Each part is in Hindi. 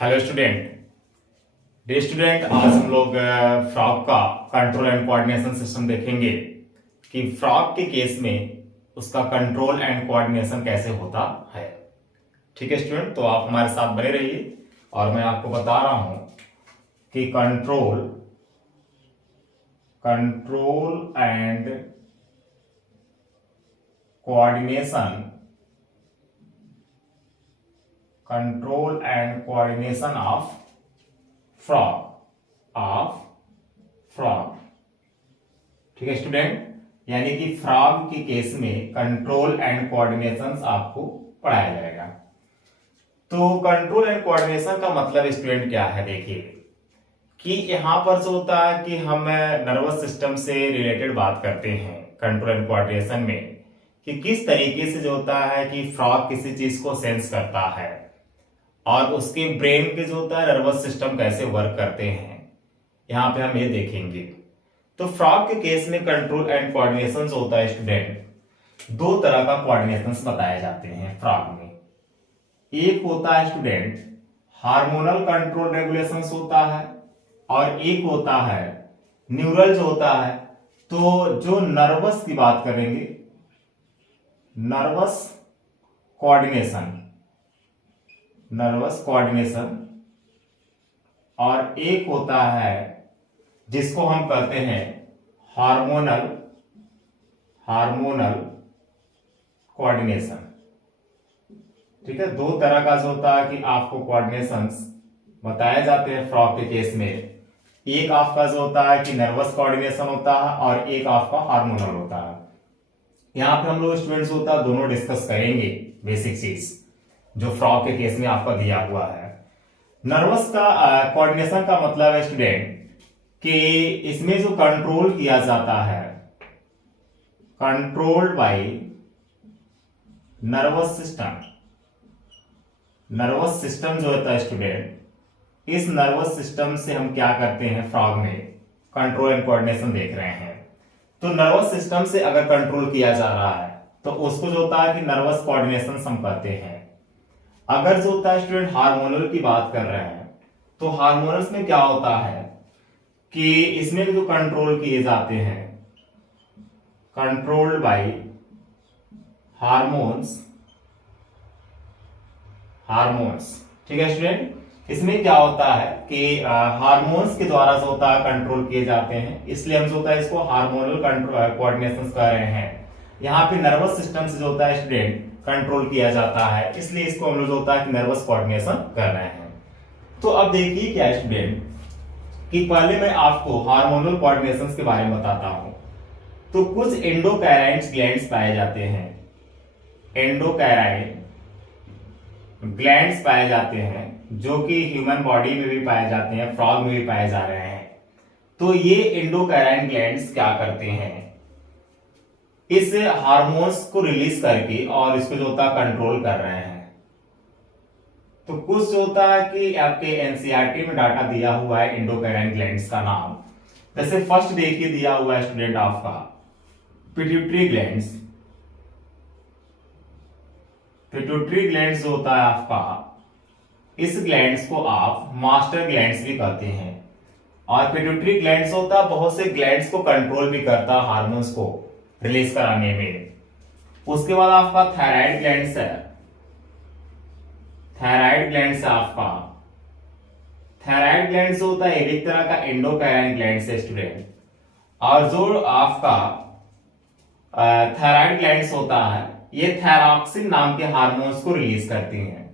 Hello student. डे स्टूडेंट, आज हम लोग फ्रॉग का कंट्रोल एंड कोऑर्डिनेशन सिस्टम देखेंगे कि फ्रॉग के केस में उसका कंट्रोल एंड कोऑर्डिनेशन कैसे होता है। ठीक है स्टूडेंट, तो आप हमारे साथ बने रहिए और मैं आपको बता रहा हूं कि control and coordination of frog. ठीक है स्टूडेंट, यानी कि फ्रॉग के केस में कंट्रोल एंड कोऑर्डिनेशन आपको पढ़ाया जाएगा। तो कंट्रोल एंड कोऑर्डिनेशन का मतलब स्टूडेंट क्या है, देखिए कि यहां पर जो होता है कि हम नर्वस सिस्टम से रिलेटेड बात करते हैं कंट्रोल एंड कोऑर्डिनेशन में, कि किस तरीके से जो होता है कि फ्रॉग किसी चीज को सेंस करता है और उसके ब्रेन के जो होता है नर्वस सिस्टम कैसे वर्क करते हैं, यहां पे हम ये देखेंगे। तो फ्रॉग के केस में कंट्रोल एंड कोऑर्डिनेशन जो होता है स्टूडेंट, दो तरह का कोऑर्डिनेशन बताए जाते हैं फ्रॉग में। एक होता है स्टूडेंट हार्मोनल कंट्रोल रेगुलेशन होता है और एक होता है न्यूरल जो होता है। तो जो नर्वस की बात करेंगे, नर्वस कोऑर्डिनेशन, और एक होता है जिसको हम कहते हैं हार्मोनल कोऑर्डिनेशन। ठीक है, दो तरह का जो होता है कि आपको कोऑर्डिनेशंस बताए जाते हैं फ्रॉग के केस में। एक आपका जो होता है कि नर्वस कोऑर्डिनेशन होता है और एक आपका हार्मोनल होता है। यहां पे हम लोग स्टूडेंट्स होता है दोनों डिस्कस करेंगे बेसिक चीज जो फ्रॉग के केस में आपका दिया हुआ है। नर्वस का कोऑर्डिनेशन का मतलब है स्टूडेंट कि इसमें जो कंट्रोल किया जाता है, कंट्रोल्ड बाय नर्वस सिस्टम जो होता है स्टूडेंट, इस नर्वस सिस्टम से हम क्या करते हैं फ्रॉग में कंट्रोल एंड कोऑर्डिनेशन देख रहे हैं। तो नर्वस सिस्टम से अगर कंट्रोल किया जा रहा है तो उसको जो होता है कि नर्वस कोऑर्डिनेशन हम कहते हैं। अगर जो होता है स्टूडेंट हार्मोनल की बात कर रहे हैं, तो हार्मोनल्स में क्या होता है कि इसमें जो कंट्रोल किए जाते हैं, कंट्रोल्ड बाय हार्मोन्स। ठीक है स्टूडेंट, इसमें क्या होता है कि हार्मोन्स के द्वारा जो होता है कंट्रोल किए जाते हैं, इसलिए हम जो होता है इसको हार्मोनल कोऑर्डिनेशन कह रहे हैं। यहाँ पे नर्वस सिस्टम से जो होता है स्टूडेंट कंट्रोल किया जाता है, इसलिए इसको हम लोग जो होता है कि नर्वस कोऑर्डिनेशन कर रहे हैं। तो अब देखिए क्या स्टूडेंट कि पहले मैं आपको हार्मोनल कोऑर्डिनेशन के बारे में बताता हूं। तो कुछ एंडोकाइनाइन ग्लैंड्स पाए जाते हैं, एंडोकाइनाइन ग्लैंड्स पाए जाते हैं जो कि ह्यूमन बॉडी में भी पाए जाते हैं, फ्रॉग में भी पाए जा रहे हैं। तो ये एंडोकाइनाइन ग्लैंड्स क्या करते हैं, इस हार्मोन्स को रिलीज करके और इसको जो होता है कंट्रोल कर रहे हैं। तो कुछ जो होता है कि आपके एनसीईआरटी में डाटा दिया हुआ है एंडोकाइनाइन ग्लैंड्स का नाम। जैसे फर्स्ट देखिए दिया हुआ है स्टूडेंट आपका पिट्यूटरी ग्लैंड्स। पिट्यूटरी ग्लैंड्स जो होता है आपका, इस ग्लैंड्स को आप मास्टर ग्लैंड्स भी कहते हैं। और पिट्यूटरी ग्लैंड्स होता है बहुत से ग्लैंड्स को कंट्रोल भी करता है हार्मोन्स को रिलीज कराने में। उसके बाद आपका थायराइड ग्लैंड्स है, थायराइड ग्लैंड्स आपका, थायराइड ग्लैंड्स होता है एक तरह का एंडोकाइनाइन ग्लैंड्स है स्टूडेंट। और जो आपका थायराइड ग्लैंड्स होता है, ये थायरॉक्सिन नाम के हार्मोन्स को रिलीज करती हैं।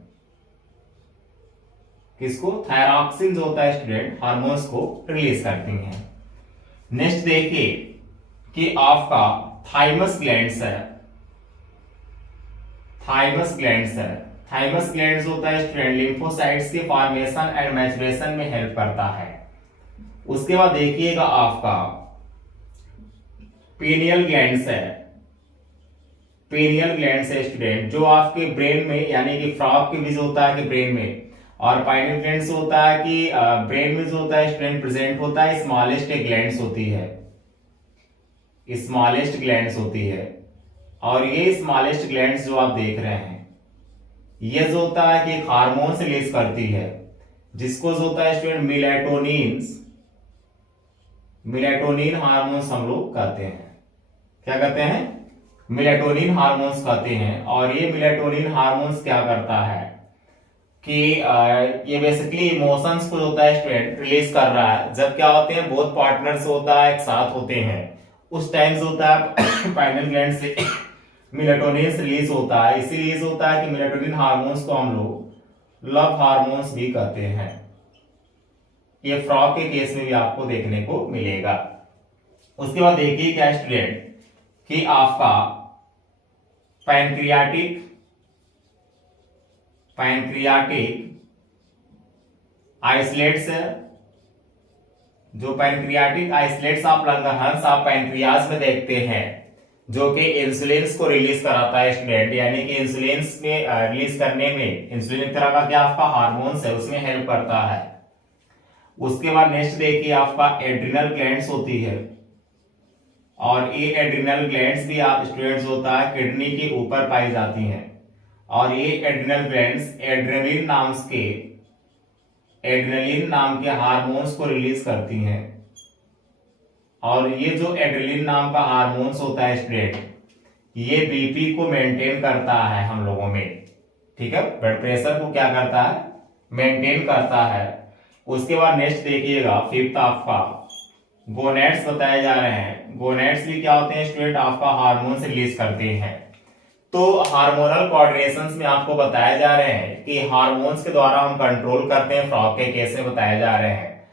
किसको? थायरॉक्सिन जो होता है स्टूडेंट हार्मोन्स को रिलीज करती हैं। नेक्स्ट देखिए कि आपका थाइमस ग्लैंड्स है, थाइमस ग्लैंड्स होता है स्टूडेंट लिम्फोसाइट्स के फॉर्मेशन एंड मैचुरेशन में हेल्प करता है। उसके बाद देखिएगा आपका पीनियल ग्लैंड्स है स्टूडेंट, जो आपके ब्रेन में, यानी कि फ्रॉग के भी जो होता है कि ब्रेन में, और पाइनियल ग्लैंड्स होता है कि ब्रेन में जो होता है स्टूडेंट प्रेजेंट होता है, स्मॉलेस्ट ग्लैंड्स होती है। और ये स्मॉलेस्ट ग्लैंड्स जो आप देख रहे हैं, ये जो होता है कि हार्मोन रिलीज करती है, जिसको जो होता है स्टूडेंट मिलेटोनिन हार्मोन्स हम लोग कहते हैं। क्या कहते हैं? मिलेटोनिन हार्मोन्स कहते हैं। और ये मिलेटोनिन हार्मोन्स क्या करता है कि ये बेसिकली इमोशंस को होता है स्टूडेंट रिलीज कर रहा है। जब क्या होते हैं, बोथ पार्टनर्स होता है एक साथ होते हैं, उस टाइम जो होता है पाइनियल ग्लैंड से मिलेटोनिन रिलीज होता है। इसीलिए होता है कि मिलेटोनिन हार्मोन्स को हम लोग लव हार्मोन्स भी कहते हैं। ये फ्रॉग के केस में भी आपको देखने को मिलेगा। उसके बाद देखिए क्या स्टूडेंट कि आपका पैनक्रियाटिक आइसलेट्स, जो पैनक्रियाटिक आइसलेट्स आप लंगरहंस आप पैनक्रियाज में देखते हैं, जो कि इंसुलिन को रिलीज कराता है स्टूडेंट, यानी कि इंसुलिन में रिलीज करने में इंसुलिन एक तरह का क्या आपका हार्मोन्स है, उसमें हेल्प करता है। उसके बाद नेक्स्ट देखिए आपका एड्रिनल ग्लैंड्स होती है, और ये एड्रिनल ग्लैंड्स भी आप स्टूडेंट्स होता है किडनी के ऊपर पाई जाती हैं। और ये एड्रिनल ग्लैंड्स एड्रेनलिन नाम के हार्मोन्स को रिलीज करती हैं। और ये जो एड्रेनलिन नाम का हार्मोन्स होता है स्टूडेंट, ये बीपी को मेंटेन करता है हम लोगों में, ठीक है, ब्लड प्रेशर को क्या करता है, मेंटेन करता है। उसके बाद नेक्स्ट देखिएगा फिफ्थ आपका गोनेड्स बताए जा रहे हैं। गोनेड्स भी क्या होते हैं स्टूडेंट, आपका हार्मोन्स रिलीज करते हैं। तो हार्मोनल कोऑर्डिनेशंस में आपको बताए जा रहे हैं कि हार्मोन्स के द्वारा हम कंट्रोल करते हैं, फ्रॉग के केस में बताए जा रहे हैं,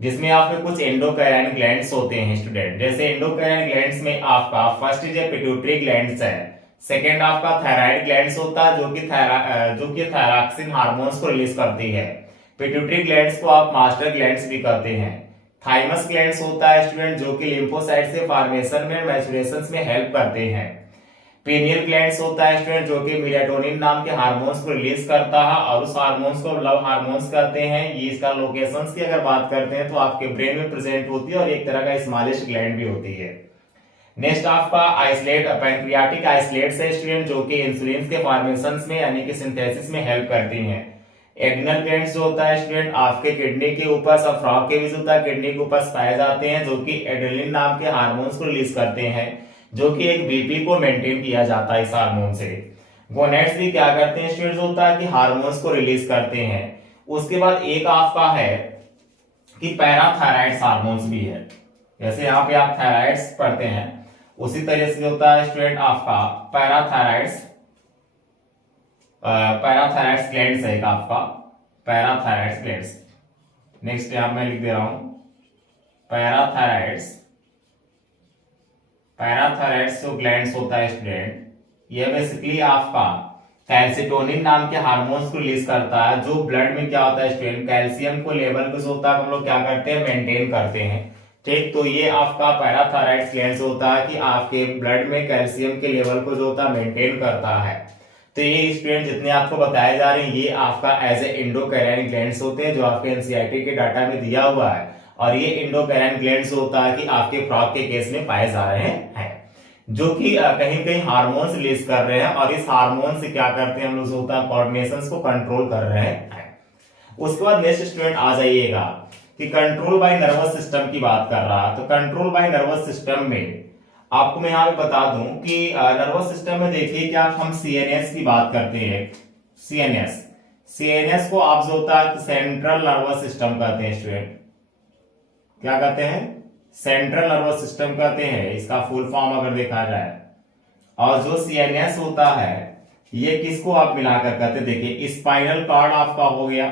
जिसमें आपके कुछ एंडोक्राइन ग्लैंड्स होते हैं स्टूडेंट। जैसे एंडोक्राइन ग्लैंड्स में आपका फर्स्ट जो पिट्यूटरी ग्लैंड्स है, सेकंड आपका थायराइड ग्लैंड्स होता है जो कि थायरॉक्सिन हार्मोन्स को रिलीज करती है। पिट्यूटरी ग्लैंड्स को आप मास्टर ग्लैंड्स भी कहते हैं। थाइमस ग्लैंड्स होता है स्टूडेंट जो कि लिम्फोसाइट से फॉर्मेशन में मैच्योरेशन में हेल्प करते हैं। पेनियल ग्लैंड्स होता है स्टूडेंट जो कि मेलाटोनिन नाम के हार्मोन्स को रिलीज करता है, और उस हार्मोन्स को लव हार्मोन्स कहते हैं। ये इसका लोकेशंस की अगर बात करते हैं तो आपके ब्रेन में प्रेजेंट होती है, और एक तरह का स्मॉलेस्ट ग्लैंड भी होती है। नेक्स्ट आपका आइसलेट पैनक्रियाटिक आइसलेट्स है स्टूडेंट जो कि इंसुलिन के फॉर्मेशन में यानी कि सिंथेसिस में हेल्प करती हैं। एड्रिनल ग्लैंड्स जो होता है स्टूडेंट आपके किडनी के ऊपर, सब फ्रॉग के भी होता है किडनी के ऊपर पाए जाते हैं, जो कि एड्रेनलिन नाम के हार्मोन्स को रिलीज करते हैं, जो कि एक बीपी को मेंटेन किया जाता है इस हार्मोन से। गोनेड्स भी क्या करते हैं स्टूडेंट्स, होता है कि हार्मोन्स को रिलीज करते हैं। उसके बाद एक आपका है कि पैराथायराइड्स हार्मोन्स भी है। जैसे यहाँ पे आप थायराइड्स पढ़ते हैं, उसी तरह से होता है स्टूडेंट आपका पैराथायराइड्स ग्लैंड्स है एक आपका पैराथायराइड्स ग्लैंड्स। नेक्स्ट यहां मैं लिख दे रहा हूं पैराथायराइड्स जो ग्लैंड्स होता है स्टूडेंट, ये बेसिकली आपका कैल्सिटोनिन नाम के हार्मोन्स को रिलीज करता है, जो ब्लड में क्या होता है स्टूडेंट, कैल्शियम को लेवल को जो होता है हम लोग क्या करते हैं, मेंटेन करते हैं। ठीक, तो ये आपका पैराथायराइड्स ग्लैंड्स होता है कि आपके ब्लड में कैल्शियम के लेवल को जो होता है मेंटेन करता है। तो ये स्टूडेंट जितने आपको बताए जा रहे हैं ये आपका एज ए एंडोक्राइन ग्लैंड्स होते हैं, जो आपके एनसीईआरटी के डाटा में दिया हुआ है। और ये एंडोक्राइन ग्लैंड्स होता है कि आपके फ्रॉग के केस में पाए जा रहे हैं, जो कि कहीं कहीं हार्मोन्स रिलीज कर रहे हैं, और इस हार्मोन से क्या करते हैं हम लोग होता है कोऑर्डिनेशंस को कंट्रोल कर रहे हैं। उसके बाद नेक्स्ट स्टूडेंट आ जाइएगा कि कंट्रोल बाय नर्वस सिस्टम की बात कर रहा है। तो कंट्रोल बाय नर्वस सिस्टम में आपको मैं यहाँ पे बता दूं कि नर्वस सिस्टम में देखिए क्या हम सीएनएस की बात करते हैं। सीएनएस को आप जो होता है सेंट्रल नर्वस सिस्टम कहते हैं स्टूडेंट। क्या कहते हैं, सेंट्रल नर्वस सिस्टम कहते हैं, इसका फुल फॉर्म अगर देखा जाए। और जो सीएनएस होता है ये किसको आप मिलाकर कहते हैं, देखिए स्पाइनल कॉर्ड आपका हो गया,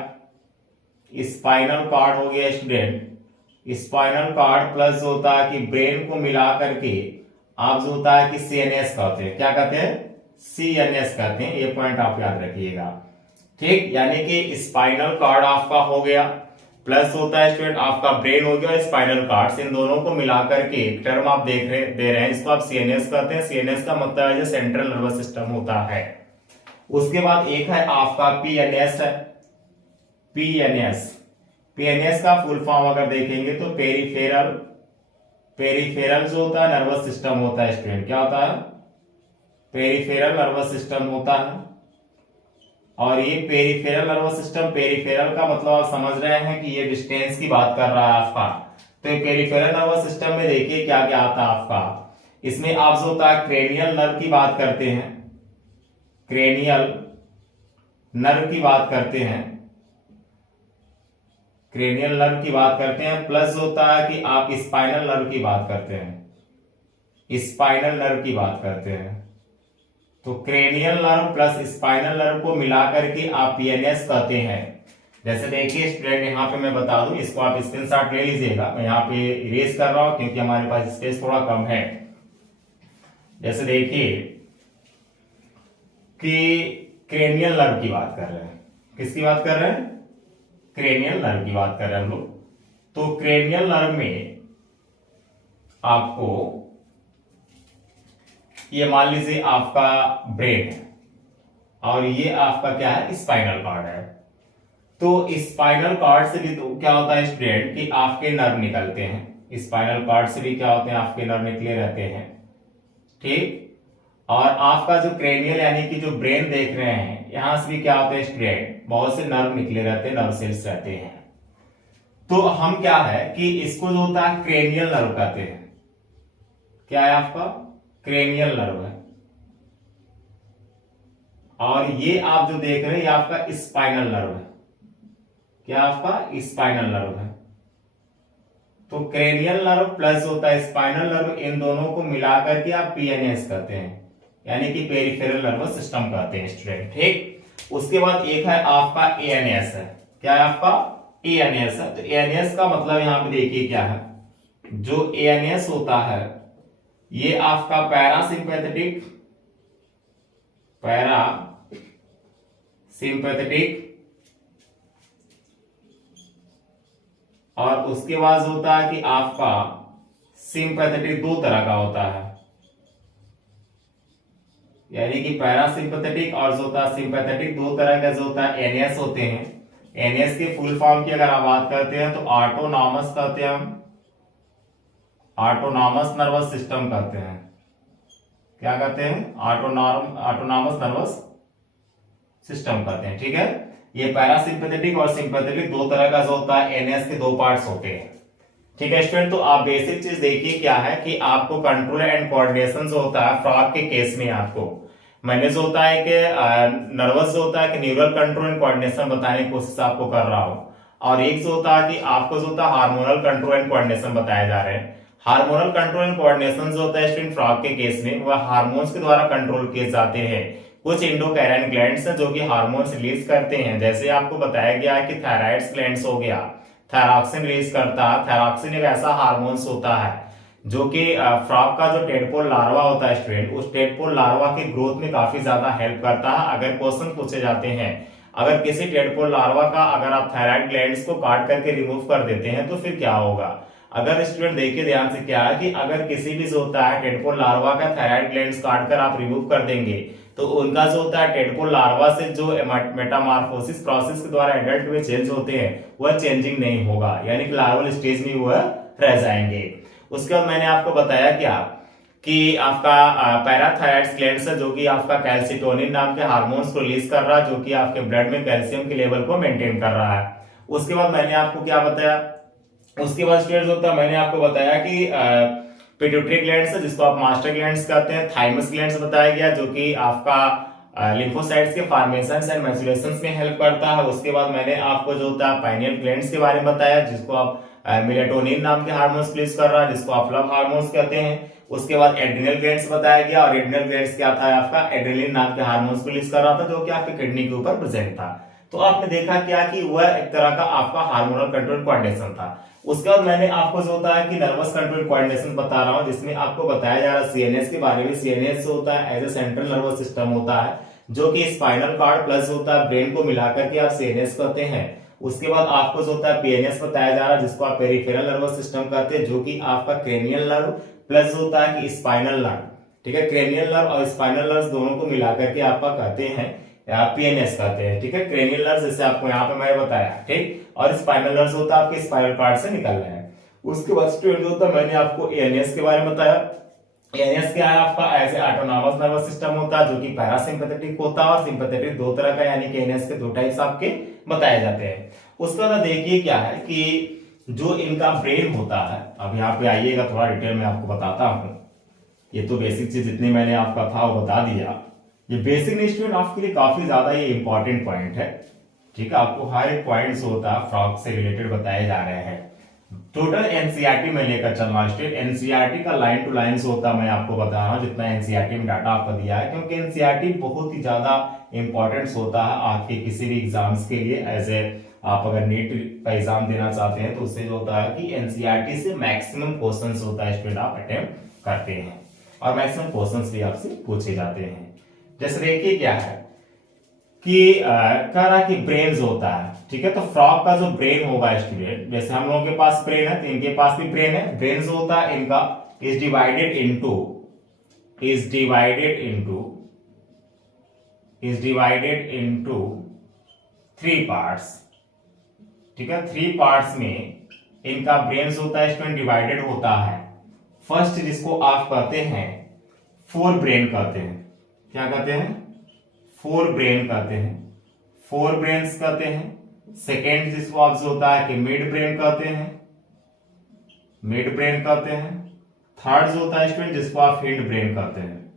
स्पाइनल कॉर्ड हो गया स्टूडेंट। स्पाइनल कॉर्ड प्लस जो होता है कि ब्रेन को मिला करके आप जो होता है कि सीएनएस कहते हैं। क्या कहते हैं, सीएनएस कहते हैं, ये पॉइंट आप याद रखिएगा। ठीक, यानी कि स्पाइनल कॉर्ड आपका हो गया प्लस होता है स्टूडेंट आपका ब्रेन हो गया, स्पाइनल कॉर्ड, इन दोनों को मिलाकर के एक टर्म आप दे रहे हैं, इसको आप सीएनएस कहते हैं। सीएनएस का मतलब है जो सेंट्रल नर्वस सिस्टम होता है। उसके बाद एक है आपका पीएनएस है। पीएनएस का फुल फॉर्म अगर देखेंगे तो पेरिफेरल जो होता है नर्वस सिस्टम होता है स्टूडेंट। क्या होता है, पेरिफेरल नर्वस सिस्टम होता है। और ये पेरिफेरल नर्वस सिस्टम, पेरिफेरल का मतलब आप समझ रहे हैं कि ये डिस्टेंस की बात कर रहा है आपका। तो ये पेरिफेरल नर्वस सिस्टम में देखिए क्या क्या आता है आपका। इसमें आप जो होता है क्रेनियल नर्व की बात करते हैं, क्रेनियल नर्व की बात करते हैं, क्रेनियल नर्व की बात करते हैं, प्लस होता है कि आप स्पाइनल नर्व की बात करते हैं, स्पाइनल नर्व की बात करते हैं। तो cranial nerve plus spinal nerve को मिलाकर के आप पीएनएस कहते हैं। जैसे देखिए स्टूडेंट, यहाँ पे मैं बता दूं, इसको आप स्क्रीनशॉट ले लीजिएगा, मैं यहाँ पे इरेज कर रहा हूं क्योंकि हमारे पास स्पेस थोड़ा कम है। जैसे देखिए कि क्रेनियल नर्व की बात कर रहे हैं, किसकी बात कर रहे हैं? क्रेनियल नर्व की बात कर रहे हैं हम लोग। तो क्रेनियल नर्व में आपको ये मान लीजिए आपका ब्रेन है और ये आपका क्या है? स्पाइनल कॉर्ड है। तो स्पाइनल कॉर्ड से भी तो क्या होता है स्टूडेंट कि आपके नर्व निकलते हैं, स्पाइनल कॉर्ड से भी क्या होते हैं? आपके नर्व निकले रहते हैं, ठीक। और आपका जो क्रेनियल यानी कि जो ब्रेन देख रहे हैं, यहां से भी क्या होता है स्टूडेंट? बहुत से नर्व निकले रहते हैं, नर्व सेल्स रहते हैं। तो हम क्या है कि इसको जो होता है क्रेनियल नर्व कहते हैं। क्या है आपका? क्रेनियल नर्व है। और ये आप जो देख रहे हैं ये आपका स्पाइनल नर्व है। क्या आपका? स्पाइनल नर्व है। तो क्रेनियल नर्व प्लस होता है स्पाइनल नर्व, इन दोनों को मिलाकर के आप पीएनएस कहते हैं, यानी कि पेरिफेरल नर्वस सिस्टम कहते हैं स्टूडेंट, ठीक। उसके बाद एक है आपका एएनएस है। क्या है आपका? एएनएस है। तो एएनएस का मतलब यहां पे देखिए क्या है, जो एएनएस होता है ये आपका पैरासिम्पैथेटिक और उसके बाद होता है कि आपका सिंपैथेटिक, दो तरह का होता है, यानी कि पैरासिम्पैथेटिक और जो होता है सिंपैथेटिक, दो तरह का जो होता है एनएस होते हैं। एनएस के फुल फॉर्म की अगर आप बात करते हैं तो ऑटोनॉमस कहते हैं हम, ऑटोनॉमस नर्वस सिस्टम कहते हैं। क्या कहते हैं? ऑटोनॉमस नर्वस सिस्टम कहते हैं, ठीक है। ये पैरासिम्पैथेटिक और सिंपैथेटिक दो तरह का जो होता है एनएस के दो पार्ट्स होते हैं, ठीक है स्टूडेंट। तो आप बेसिक चीज देखिए क्या है कि आपको कंट्रोल एंड कोऑर्डिनेशन जो होता है फ्रॉग के केस में, आपको मैंने जो होता है कि नर्वस जो होता है कि न्यूरल कंट्रोल एंड कोऑर्डिनेशन बताने की कोशिश आपको कर रहा हूं, और एक जो होता है कि आपको जो होता है हार्मोनल कंट्रोल एंड कोऑर्डिनेशन बताया जा रहे हैं। हार्मोनल कंट्रोल एंड कोऑर्डिनेशन जो होता है स्टूडेंट फ्रॉग के केस में, वह हार्मोन्स के द्वारा कंट्रोल किए जाते हैं। कुछ इंडोकैराइन ग्लैंड्स हैं जो कि हार्मोन्स रिलीज करते हैं, जैसे आपको बताया गया है कि थायराइड ग्लैंड्स हो गया, थायरॉक्सिन रिलीज करता है। थायरॉक्सिन एक ऐसा हार्मोन्स होता है जो कि फ्रॉग का जो टेडपोल लार्वा होता है स्टूडेंट, उस टेडपोल लार्वा के ग्रोथ में काफी ज्यादा हेल्प करता है। अगर क्वेश्चन पूछे जाते हैं, अगर किसी टेडपोल लार्वा का अगर आप थायराइड ग्लैंड्स को काट करके रिमूव कर देते हैं तो फिर क्या होगा? अगर स्टूडेंट देखिए ध्यान से क्या है कि अगर किसी भी जो होता है टेडपोल लार्वा का थायराइड ग्लैंड्स काट कर आप रिमूव कर देंगे तो उनका जो होता है टेडपोल लार्वा से जो मेटामॉर्फोसिस प्रोसेस के द्वारा एडल्ट में चेंज होते हैं वह चेंजिंग नहीं होगा, यानी कि लार्वल स्टेज में वह रह जाएंगे। उसके बाद मैंने आपको बताया क्या कि आपका पैराथायराइड ग्लैंड है जो कि आपका कैल्सिटोनिन नाम के हार्मोन्स को रिलीज कर रहा है, जो कि आपके ब्लड में कैल्शियम के लेवल को मेंटेन कर रहा है। उसके बाद मैंने आपको क्या बताया, उसके बाद स्टेज होता है, मैंने आपको बताया कि पिट्यूटरी ग्लैंड्स है जिसको आप मास्टर ग्लैंड्स कहते हैं। थाइमस ग्लैंड्स बताया गया जो कि आपका लिम्फोसाइट्स के फॉर्मेशन एंड मैच्योरेशन में हेल्प करता है। उसके बाद मैंने आपको जो होता है पाइनियल ग्लैंड्स के बारे में बताया जिसको आप मेलेटोनिन नाम के हार्मोन्स रिलीज कर रहा है, जिसको आप लव हार्मोन्स कहते हैं। उसके बाद एड्रिनल ग्लैंड्स बताया गया, और एड्रिनल ग्लैंड्स क्या था? आपका एड्रेनलिन नाम के हार्मोन्स रिलीज कर रहा था जो कि आपके किडनी के ऊपर प्रेजेंट था। तो आपने देखा क्या कि वह एक तरह का आपका हार्मोनल कंट्रोल कोऑर्डिनेशन था। उसके बाद मैंने आपको जो होता है कि नर्वस कंट्रोल कोऑर्डिनेशन बता रहा हूं, जिसमें आपको बताया जा रहा है सीएनएस के बारे में। सीएनएस जो होता है as a central nervous system होता है जो कि स्पाइनल कॉर्ड प्लस होता है ब्रेन को मिलाकर के आप सीएनएस कहते हैं। उसके बाद आपको जो होता है पीएनएस बताया जा रहा है जिसको आप पेरिफेरल नर्वस सिस्टम कहते हैं, जो कि आपका क्रेनियल नर्व प्लस होता है कि स्पाइनल नर्व, ठीक है। क्रेनियल नर्व और स्पाइनल नर्व दोनों को मिलाकर के आपका कहते हैं पीएनएस कहते हैं, ठीक है। क्रेनियल नर्व जैसे आपको यहाँ पे मैंने बताया, ठीक, और स्पाइनल नर्व होता है आपके स्पाइनल कॉर्ड से निकल रहे हैं। उसके बाद स्टूडेंट होता है मैंने आपको एएनएस के बारे में बताया। एनएस क्या है आपका, ऐसे ऑटोनॉमस नर्वस सिस्टम होता है जो कि पैरासिम्पैथेटिक होता है और सिंपैथेटिक, दो तरह का, यानी कि एनएस के दो टाइप्स आपके बताए जाते हैं। उसके बाद देखिए क्या है कि जो इनका ब्रेन होता है, अब यहाँ पे आइएगा थोड़ा डिटेल में आपको बताता हूँ। ये तो बेसिक चीज जितनी मैंने आपका था वो बता दिया। ये बेसिक स्टूडेंट आपके लिए काफी ज्यादा ये इंपॉर्टेंट पॉइंट है, ठीक है। आपको हर एक पॉइंट होता है फ्रॉग से रिलेटेड बताए जा रहे हैं। टोटल एनसीईआरटी में लेकर चलना स्टेट, एनसीईआरटी का लाइन टू लाइन होता है, मैं आपको बता रहा हूँ जितना एनसीईआरटी में डाटा आपको दिया है, क्योंकि एनसीईआरटी बहुत ही ज्यादा इंपॉर्टेंस होता है आपके किसी भी एग्जाम्स के लिए। एज ए आप अगर नीट का एग्जाम देना चाहते हैं तो उससे जो होता है कि एनसीईआरटी से मैक्सिमम क्वेश्चंस होता है स्टूडेंट आप अटेम्प्ट करते हैं और मैक्सिमम क्वेश्चंस भी आपसे पूछे जाते हैं। जैसे देखिए क्या है कि कह रहा कि ब्रेन होता है, ठीक है। तो फ्रॉग का जो ब्रेन होगा स्टूडेंट, जैसे हम लोगों के पास ब्रेन है तो इनके पास भी ब्रेन है। ब्रेन जो होता है इनका इज डिवाइडेड इनटू 3 पार्ट्स, ठीक है। 3 पार्ट्स में इनका ब्रेन होता है स्टूडेंट डिवाइडेड होता है। फर्स्ट जिसको आप कहते हैं फोर ब्रेन कहते हैं, क्या कहते हैं, फोर ब्रेन कहते हैं, फोर ब्रेन्स कहते हैं। सेकेंड जिसको आप जो होता है कि मिड ब्रेन कहते हैं, मिड ब्रेन कहते हैं। थर्ड जो होता है स्टूडेंट जिसको आप हिंड ब्रेन कहते हैं।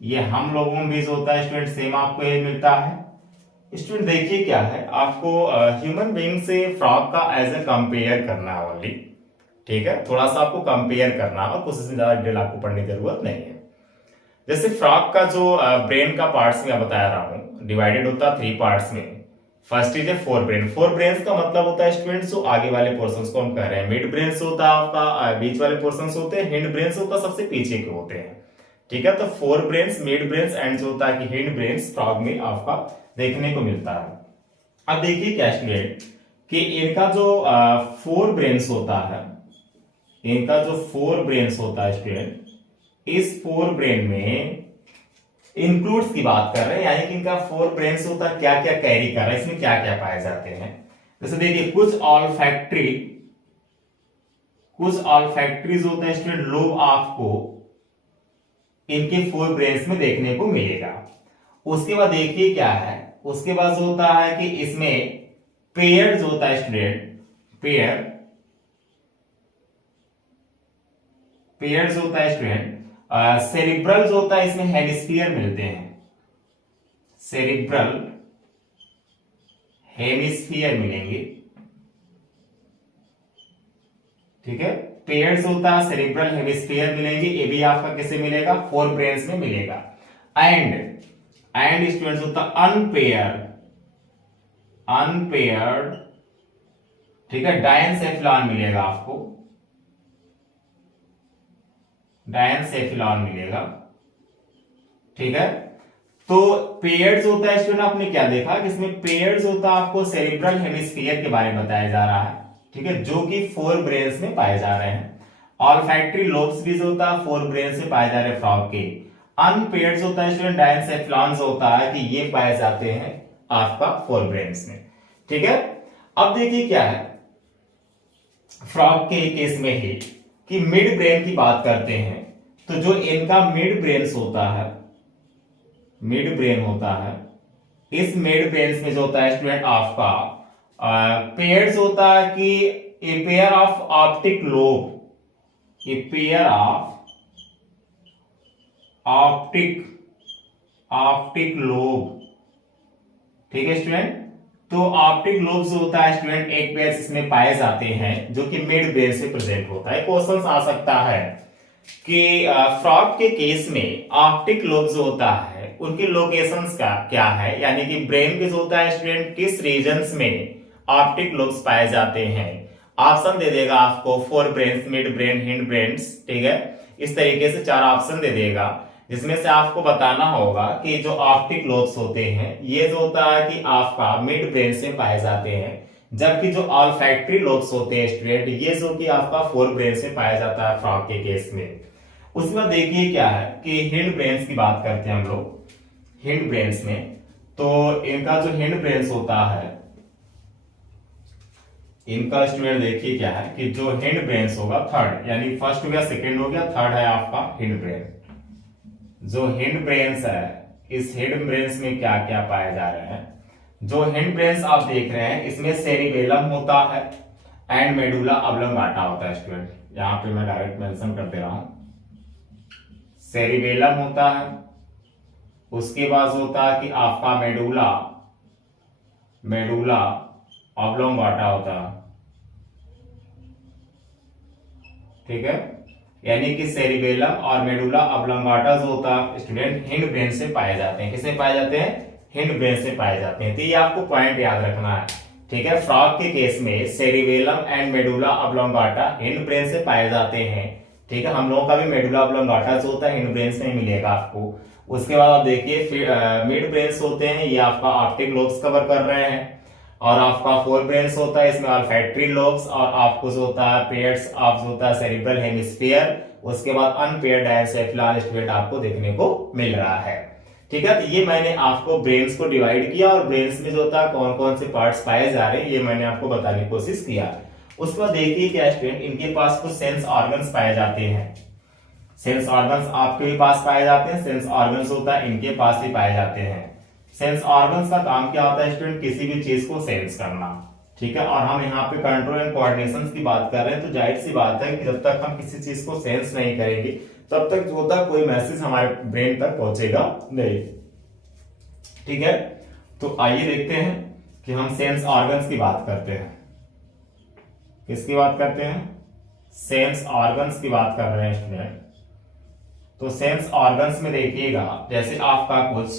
ये हम लोगों में भी जो होता है स्टूडेंट सेम आपको ये मिलता है। स्टूडेंट देखिए क्या है, आपको ह्यूमन बीइंग से फ्रॉग का एज ए कंपेयर करना है ओनली, ठीक है। थोड़ा सा आपको कंपेयर करना और कुछ से ज्यादा डिटेल आपको पढ़ने की जरूरत नहीं है। जैसे फ्रॉग का जो ब्रेन का पार्ट्स मैं बता रहा हूं डिवाइडेड होता है 3 पार्ट्स में। First is a fore brain. Fore brain का मतलब होता है स्टूडेंट्स जो आगे वाले पोर्शंस को हम कह रहे हैं। मिड ब्रेन होता है आपका बीच वाले पोर्शंस होते हैं। हिंड ब्रेन होता है सबसे पीछे के होते हैं, ठीक है। तो fore brain, mid brain and जो होता है कि हिंड ब्रेन फ्रॉग में आपका देखने को मिलता है। अब देखिए क्या स्टूडेंट कि इनका जो फोर ब्रेन होता है, इनका जो फोर ब्रेन होता है स्टूडेंट, इस फोर ब्रेन में इंक्लूड्स की बात कर रहे हैं, यानी कि इनका फोर ब्रेन्स होता है क्या क्या कैरी कर रहा है, इसमें क्या क्या पाए जाते हैं। जैसे देखिए कुछ ऑल्फैक्टरीज होते हैं स्टूडेंट लोब आपको इनके फोर ब्रेन्स में देखने को मिलेगा। उसके बाद देखिए क्या है, उसके बाद जो होता है कि इसमें पेयर जो होता है स्टूडेंट, पेयर जो होता है स्टूडेंट, सेरिब्रल जो होता है इसमें हेमिस्फीयर मिलते हैं, सेरिब्रल हेमिस्फीयर मिलेंगे, ठीक है। पेयर्स होता है सेरिब्रल हेमिस्फीयर मिलेंगे, ये भी आपका कैसे मिलेगा, फोर ब्रेन्स में मिलेगा। एंड स्टूडेंट्स होता है अनपेयर्ड, ठीक है, डायनसेफिलॉन मिलेगा आपको, डायनसेफिलॉन मिलेगा, ठीक है। तो पेयर्स होता है स्टूडेंट, आपने क्या देखा कि इसमें पेयर्स होता है आपको सेरिब्रल हेमिस्फीयर के बारे में बताया जा रहा है, ठीक है, जो कि फोर ब्रेन्स में पाए जा रहे हैं। ऑल्फैक्टरी लोब्स भी जो होता है फोर ब्रेन्स में पाए जा रहे हैं फ्रॉग के। अनपेयर्स होता है स्टूडेंट डायनसेफिलॉन्स होता है कि ये पाए जाते हैं आपका फोर ब्रेन्स में, ठीक है। अब देखिए क्या है फ्रॉग के केस में ही कि मिड ब्रेन की बात करते हैं, तो जो इनका मिड ब्रेन होता है, मिड ब्रेन होता है, इस मिड ब्रेन में जो होता है स्टूडेंट आपका पेयर्स होता है कि a pair of optic lobe, a pair of optic lobe, ठीक है स्टूडेंट। तो ऑप्टिक लोब जो होता है स्टूडेंट एक पेयर इसमें पाए जाते हैं जो कि मिड ब्रेन से प्रेजेंट होता है। क्वेश्चन आ सकता है कि फ्रॉग के केस में ऑप्टिक लोब जो होता है उनके लोकेशंस का क्या है, यानी कि ब्रेन के जो होता है स्टूडेंट किस रीजन्स में ऑप्टिक लोब्स पाए जाते हैं। ऑप्शन दे देगा आपको fore brain, mid brain, hind brain, ठीक है। इस तरीके से 4 ऑप्शन दे देगा, जिसमें से आपको बताना होगा कि जो ऑप्टिक लोब्स होते हैं ये जो होता है कि आपका मिड ब्रेन से पाए जाते हैं, जबकि जो ऑल्फैक्टरी लोब्स होते हैं स्टूडेंट ये जो कि आपका फोर ब्रेन से पाया जाता है फ्रॉग के केस में। उसके बाद देखिए क्या है कि हिंड ब्रेन की बात करते हैं हम लोग हिंड ब्रेन में, तो इनका जो हिंड ब्रेन होता है इनका स्टूडेंट देखिए क्या है कि जो हिंड ब्रेन्स होगा थर्ड, यानी फर्स्ट हो गया, सेकंड हो गया, थर्ड है आपका हिंड ब्रेन। जो हिंड ब्रेन्स है, इस हिंड ब्रेन्स में क्या क्या पाए जा रहे हैं? जो हिंड ब्रेन्स आप देख रहे हैं इसमें सेरिबेलम होता है एंड मेडुला ऑब्लोंगाटा होता है स्टूडेंट। यहां पे मैं डायरेक्ट मेंशन कर दे रहा हूं, सेरिबेलम होता है, उसके बाद होता है कि आपका मेडुला ऑब्लोंगाटा होता है, ठीक है। यानी कि सेरिबेलम और मेडुला ऑब्लोंगाटा जो होता है स्टूडेंट हिंड ब्रेन से पाए जाते हैं। किससे पाए जाते हैं? हिंड ब्रेन से पाए जाते हैं। तो ये आपको पॉइंट याद रखना है, ठीक है। फ्रॉग के केस में cerebellum and medulla oblongata hind brain से पाए जाते हैं, ठीक है। हम लोगों का भी मेडुला ऑब्लोंगाटा जो होता है हिंड ब्रेन से ही मिलेगा आपको। उसके बाद आप देखिए मिड ब्रेन्स होते हैं, ये आपका ऑप्टिक लोब्स कवर कर रहे हैं, और आपका फोर ब्रेन्स होता है, इसमें ऑल्फैक्टरी लोब्स और आपको जो होता है पेयर्स ऑफ जो होता है सेरिब्रल हेमिस्फीयर, उसके बाद अनपेयर्ड डायनसेफेलार स्टेट आपको देखने को मिल रहा है, ठीक है। तो ये मैंने आपको ब्रेन्स को डिवाइड किया और ब्रेन्स में जो होता है कौन कौन से पार्ट्स पाए जा रहे हैं ये मैंने आपको बताने की कोशिश किया। उसके बाद देखिए क्या स्टूडेंट, इनके पास कुछ सेंस ऑर्गन्स पाए जाते हैं। सेंस ऑर्गन्स आपके भी पास पाए जाते हैं, सेंस ऑर्गन्स होता है इनके पास भी पाए जाते हैं। सेंस ऑर्गन्स का काम क्या होता है स्टूडेंट? किसी भी चीज को सेंस करना, ठीक है। और हम यहाँ पे कंट्रोल एंड कोऑर्डिनेशन की बात कर रहे हैं, तो जाहिर सी बात है कि जब तक हम किसी चीज को सेंस नहीं करेंगे तब तक जो होता कोई मैसेज हमारे ब्रेन तक पहुंचेगा नहीं, ठीक है। तो आइए देखते हैं कि हम सेंस ऑर्गन्स की बात करते हैं। किसकी बात करते हैं? सेंस ऑर्गन्स की बात कर रहे हैं स्टूडेंट। तो सेंस ऑर्गन्स में देखिएगा जैसे आपका कुछ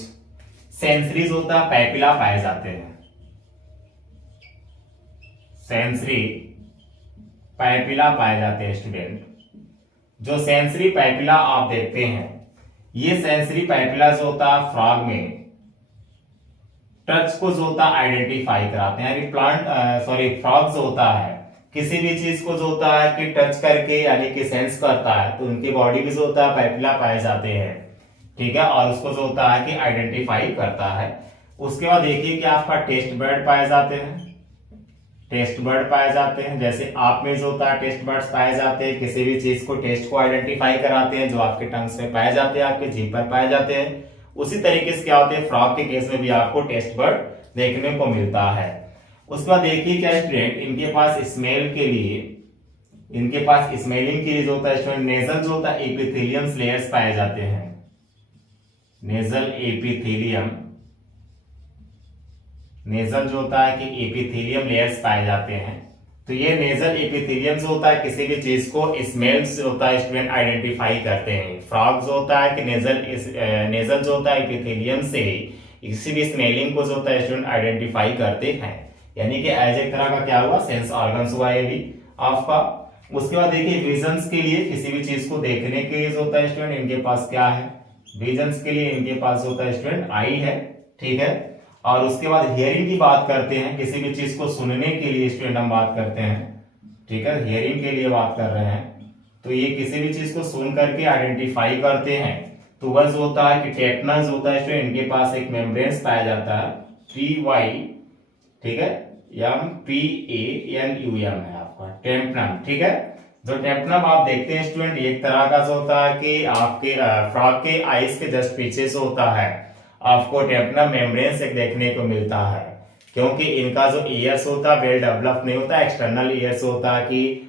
सेंसरीज होता है, पैपिला पाए जाते हैं। सेंसरी पैपिला पाए जाते हैं स्टूडेंट। जो सेंसरी पैपिला आप देखते हैं, ये सेंसरी पैपिला जो होता है फ्रॉग में टच को जो होता है आइडेंटिफाई कराते हैं। यानी फ्रॉग जो होता है किसी भी चीज को जो होता है कि टच करके यानी कि सेंस करता है, तो उनकी बॉडी में जो होता है पैपिला पाए जाते हैं, ठीक है। और उसको जो होता है कि आइडेंटिफाई करता है। उसके बाद देखिए कि आपका टेस्ट बर्ड पाए जाते हैं। टेस्ट बर्ड पाए जाते हैं, जैसे आप में जो होता है टेस्ट बर्ड्स पाए जाते हैं, किसी भी चीज को टेस्ट को आइडेंटिफाई कराते हैं, जो आपके टंग्स में पाए जाते हैं, आपके जीभ पर पाए जाते हैं। उसी तरीके से क्या होते हैं फ्रॉग के केस में भी आपको टेस्ट बर्ड देखने को मिलता है। उसके बाद देखिए क्या स्टूडेंट, इनके पास स्मेल के लिए, इनके पास स्मेलिंग के लिए जो होता है स्टूडेंट नेजल जो होता है एपिथेलियम लेयर्स पाए जाते हैं। नेजल एपिथेलियम, नेजल जो होता है कि एपिथेलियम लेयर्स पाए जाते हैं। तो ये नेजल एपिथेलियम जो होता है किसी भी चीज को स्मेल जो होता है स्टूडेंट आइडेंटिफाई करते हैं। फ्रॉग जो होता है कि नेजल जो होता है एपिथेलियम से किसी भी स्मेलिंग को जो होता है स्टूडेंट आइडेंटिफाई करते हैं। यानी कि एज एक तरह का क्या हुआ सेंस ऑर्गन्स हुआ ये भी आपका। उसके बाद देखिए विजन्स के लिए, किसी भी चीज को देखने के लिए जो होता है स्टूडेंट इनके पास क्या है? विजन्स के लिए इनके पास होता है स्टूडेंट आई है, ठीक है। और उसके बाद हियरिंग की बात करते हैं, किसी भी चीज को सुनने के लिए स्टूडेंट हम बात करते हैं, ठीक है। हियरिंग के लिए बात कर रहे हैं, तो ये किसी भी चीज को सुन करके आइडेंटिफाई करते हैं। तो वह जो होता है कि टेपना जो होता है स्टूडेंट इनके पास एक मेम्ब्रेन्स पाया जाता है PY, ठीक है, MPANUM है आपका टेम्पनम, ठीक है। जो टेम्पनम आप देखते हैं स्टूडेंट एक तरह का जो होता है कि आपके फ्रॉग के आईज के जस्ट पीछे से होता है, आपको टेम्पनम मेम्ब्रेन एक देखने को मिलता है। क्योंकि इनका जो ईयर्स होता है वेल डेवलप नहीं होता, एक्सटर्नल ईयर्स होता है कि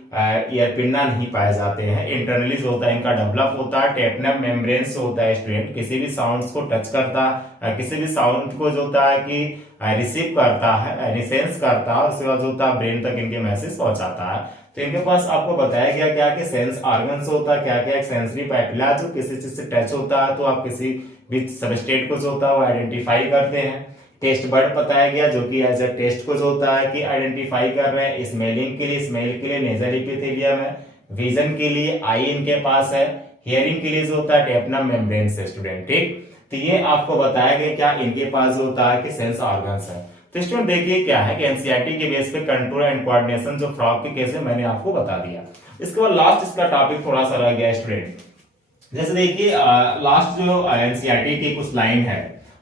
ईयर पिन्ना नहीं पाए जाते हैं। इंटरनली जो होता है इनका डेवलप होता है। टेम्पनम मेम्ब्रेन से होता है स्टूडेंट किसी भी साउंड्स को टच करता है, किसी भी साउंड को जो होता है कि रिसीव करता है, रिसेंस करता है, उसके बाद जो होता है ब्रेन तक इनके मैसेज पहुंचाता है। तो इनके पास आपको बताया गया क्या कि सेंस ऑर्गन्स होता है, क्या क्या एक सेंसरी पैपिला जो किसी चीज से टच होता है तो आप किसी भी सबस्टेट को जो होता है वो आइडेंटिफाई करते हैं। टेस्ट बर्ड बताया गया जो कि एज अ टेस्ट को जो होता है कि आइडेंटिफाई कर रहे हैं। स्मेलिंग के लिए, स्मेल के लिए नेजल एपिथेलियम है। विजन के लिए आई इनके पास है। हियरिंग के लिए जो होता है टेम्पनम मेम्ब्रेन से स्टूडेंट, ठीक। तो ये आपको बताया गया क्या इनके पास जो होता है कि सेंस ऑर्गन्स है। तो स्टूडेंट देखिए क्या है कि एनसीईआरटी के बेस पे कंट्रोल एंड कोऑर्डिनेशन जो फ्रॉग के केस है मैंने आपको बता दिया। इसके बाद लास्ट इसका टॉपिक थोड़ा सा रह गया स्टूडेंट। जैसे देखिए लास्ट जो एनसीईआरटी की कुछ लाइन है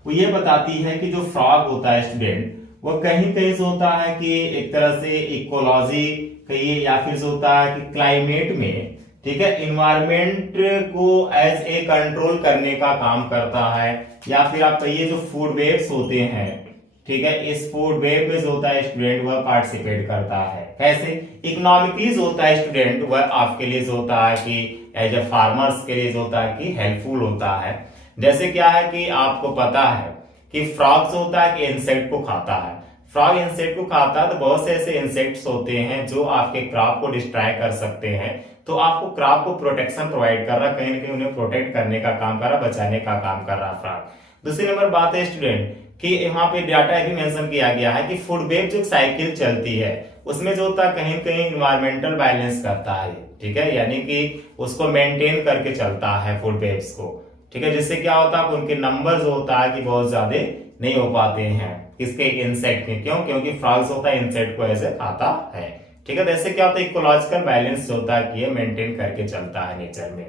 वो ये बताती है कि जो फ्रॉग होता है स्टूडेंट वो कहीं कहीं जो होता है कि एक तरह से इकोलॉजी कहिए या फिर जो होता है कि क्लाइमेट में, ठीक है, इन्वायरमेंट को एज ए कंट्रोल करने का काम करता है, या फिर आप कहिए जो फूड वेव्स होते हैं, ठीक है, इस फूड वेव में जो होता है स्टूडेंट वह पार्टिसिपेट करता है। कैसे? इकोनॉमिकली जो होता है स्टूडेंट वह आपके लिए जो होता है कि एज ए फार्मर्स के लिए जो होता है कि हेल्पफुल होता है। जैसे क्या है कि आपको पता है कि फ्रॉग जो होता है कि इंसेक्ट को खाता है, फ्रॉग इंसेक्ट को खाता है, तो बहुत से ऐसे इंसेक्ट्स होते हैं जो आपके क्रॉप को डिस्ट्रॉय कर सकते हैं। तो आपको क्रॉप को प्रोटेक्शन प्रोवाइड कर रहा, कहीं ना कहीं उन्हें प्रोटेक्ट करने का काम कर रहा, बचाने का काम कर रहा फ्रॉग। दूसरी नंबर बात है स्टूडेंट कि यहाँ पे डाटा भी मेंशन किया गया है कि फूड वेव जो साइकिल चलती है उसमें जो होता है कहीं कहीं इन्वायरमेंटल बैलेंस करता है, ठीक है, यानी कि उसको मेंटेन करके चलता है फूड वेव्स को, ठीक है, जिससे क्या होता है उनके नंबर जो होता है कि बहुत ज्यादा नहीं हो पाते हैं इसके इंसेक्ट में। क्यों? क्योंकि फ्रॉग्स होता है इंसेक्ट को ऐसे खाता है, ठीक है। तो ऐसे क्या होता है इकोलॉजिकल बैलेंस होता है कि ये मेंटेन करके चलता है नेचर में।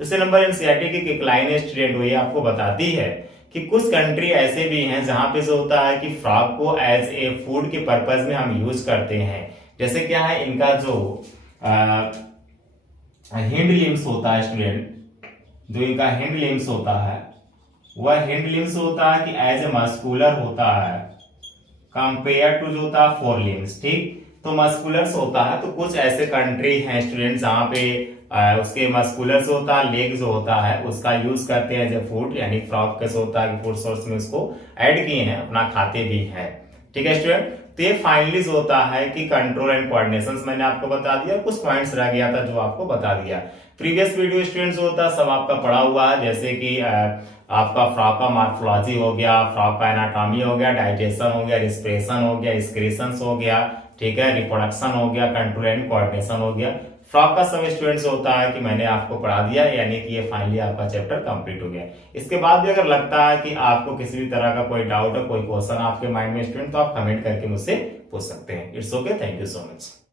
दूसरे नंबर एनसीईआरटी की एक लाइन स्टूडेंट वो ये आपको बताती है कि कुछ कंट्री ऐसे भी हैं जहां पे जो होता है कि फ्रॉग को एज ए फूड के पर्पज में हम यूज करते हैं। जैसे क्या है इनका जो हिंड लिम्स होता है स्टूडेंट, जो इनका हिंड लिम्स होता है वह हिंड लिम्स होता है कि एज ए मस्कुलर होता है कंपेयर टू जो होता है फोर लिम्स, ठीक। तो मस्कुलर्स होता है, तो कुछ ऐसे कंट्री हैं स्टूडेंट जहां पे उसके मस्कुलर्स होता है, लेग जो होता है उसका यूज करते हैं एज ए फूड, यानी फ्रॉग कैसे होता है फूड सोर्स में उसको ऐड किए हैं, अपना खाते भी हैं, ठीक है स्टूडेंट। तो ये फाइनली जो होता है कि कंट्रोल एंड कोऑर्डिनेशन मैंने आपको बता दिया, कुछ पॉइंट्स रह गया था जो आपको बता दिया। प्रीवियस वीडियो स्टूडेंट जो होता है सब आपका पढ़ा हुआ है, जैसे कि आपका फ्रॉग का मॉर्फोलॉजी हो गया, फ्रॉग का एनाटॉमी हो गया, डाइजेशन हो गया, रिस्पिरेशन हो गया, एक्सक्रीशंस हो गया, ठीक है, रिप्रोडक्शन हो गया, कंट्रोल एंड कोऑर्डिनेशन हो गया। फ्रॉग का सब स्टूडेंट्स होता है कि मैंने आपको पढ़ा दिया, यानी कि ये फाइनली आपका चैप्टर कंप्लीट हो गया। इसके बाद भी अगर लगता है कि आपको किसी भी तरह का कोई डाउट है, कोई क्वेश्चन आपके माइंड में स्टूडेंट, तो आप कमेंट करके मुझसे पूछ सकते हैं। It's okay, thank you so much.